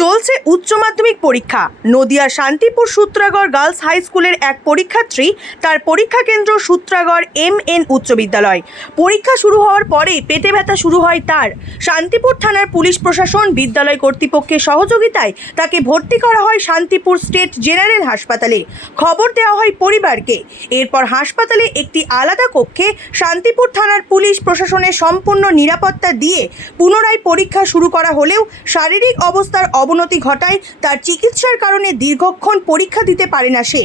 চলছে উচ্চ মাধ্যমিক পরীক্ষা। নদিয়ার শান্তিপুর সূত্রাগড় গার্লস হাই স্কুলের এক পরীক্ষার্থী তার পরীক্ষা কেন্দ্র সূত্রাগড় MN উচ্চ বিদ্যালয়। পরীক্ষা শুরু হওয়ার পরেই পেটে ব্যথা শুরু হয় তার। শান্তিপুর থানার পুলিশ প্রশাসন, বিদ্যালয় কর্তৃপক্ষের সহযোগিতায় তাকে ভর্তি করা হয় শান্তিপুর স্টেট জেনারেল হাসপাতালে। খবর দেওয়া হয় পরিবারকে। এরপর হাসপাতালে একটি আলাদা কক্ষে শান্তিপুর থানার পুলিশ প্রশাসনের সম্পূর্ণ নিরাপত্তা দিয়ে পুনরায় পরীক্ষা শুরু করা হলেও শারীরিক অবস্থার অবনতি ঘটায় তার চিকিৎসার কারণে দীর্ঘক্ষণ পরীক্ষা দিতে পারে না সে।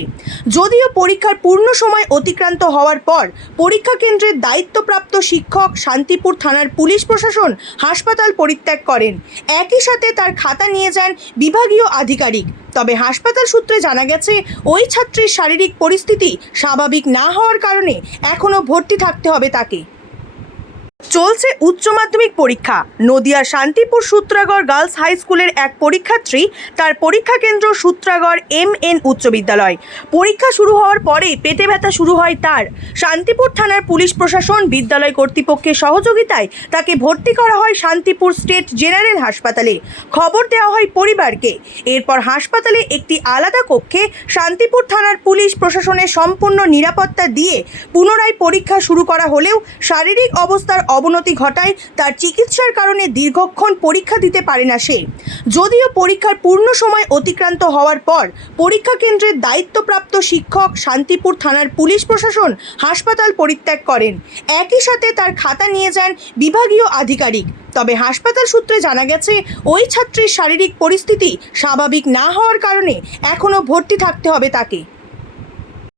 যদিও পরীক্ষার পূর্ণ সময় অতিক্রান্ত হওয়ার পর পরীক্ষা কেন্দ্রের দায়িত্বপ্রাপ্ত শিক্ষক, শান্তিপুর থানার পুলিশ প্রশাসন হাসপাতাল পরিত্যাগ করেন। একই সাথে তার খাতা নিয়ে যান বিভাগীয় আধিকারিক। তবে হাসপাতাল সূত্রে জানা গেছে, ওই ছাত্রীর শারীরিক পরিস্থিতি স্বাভাবিক না হওয়ার কারণে এখনও ভর্তি থাকতে হবে তাকে। চলছে উচ্চ মাধ্যমিক পরীক্ষা। নদিয়ার শান্তিপুর সূত্রাগড় গার্লস হাই স্কুলের এক পরীক্ষার্থী তার পরীক্ষা কেন্দ্র সূত্রাগড় MN উচ্চ বিদ্যালয়। পরীক্ষা শুরু হওয়ার পরেই পেটে ব্যথা শুরু হয় তার। শান্তিপুর থানার পুলিশ প্রশাসন, বিদ্যালয় কর্তৃপক্ষের সহযোগিতায় তাকে ভর্তি করা হয় শান্তিপুর স্টেট জেনারেল হাসপাতালে। খবর দেওয়া হয় পরিবারকে। এরপর হাসপাতালে একটি আলাদা কক্ষে শান্তিপুর থানার পুলিশ প্রশাসনের সম্পূর্ণ নিরাপত্তা দিয়ে পুনরায় পরীক্ষা শুরু করা হলেও শারীরিক অবস্থার অবনতি ঘটায় তার চিকিৎসার কারণে দীর্ঘক্ষণ পরীক্ষা দিতে পারে না সে। যদিও পরীক্ষার পূর্ণ সময় অতিক্রান্ত হওয়ার পর পরীক্ষা কেন্দ্রের দায়িত্বপ্রাপ্ত শিক্ষক, শান্তিপুর থানার পুলিশ প্রশাসন হাসপাতাল পরিত্যাগ করেন। একই সাথে তার খাতা নিয়ে যান বিভাগীয় আধিকারিক। তবে হাসপাতাল সূত্রে জানা গেছে, ওই ছাত্রীর শারীরিক পরিস্থিতি স্বাভাবিক না হওয়ার কারণে এখনও ভর্তি থাকতে হবে তাকে।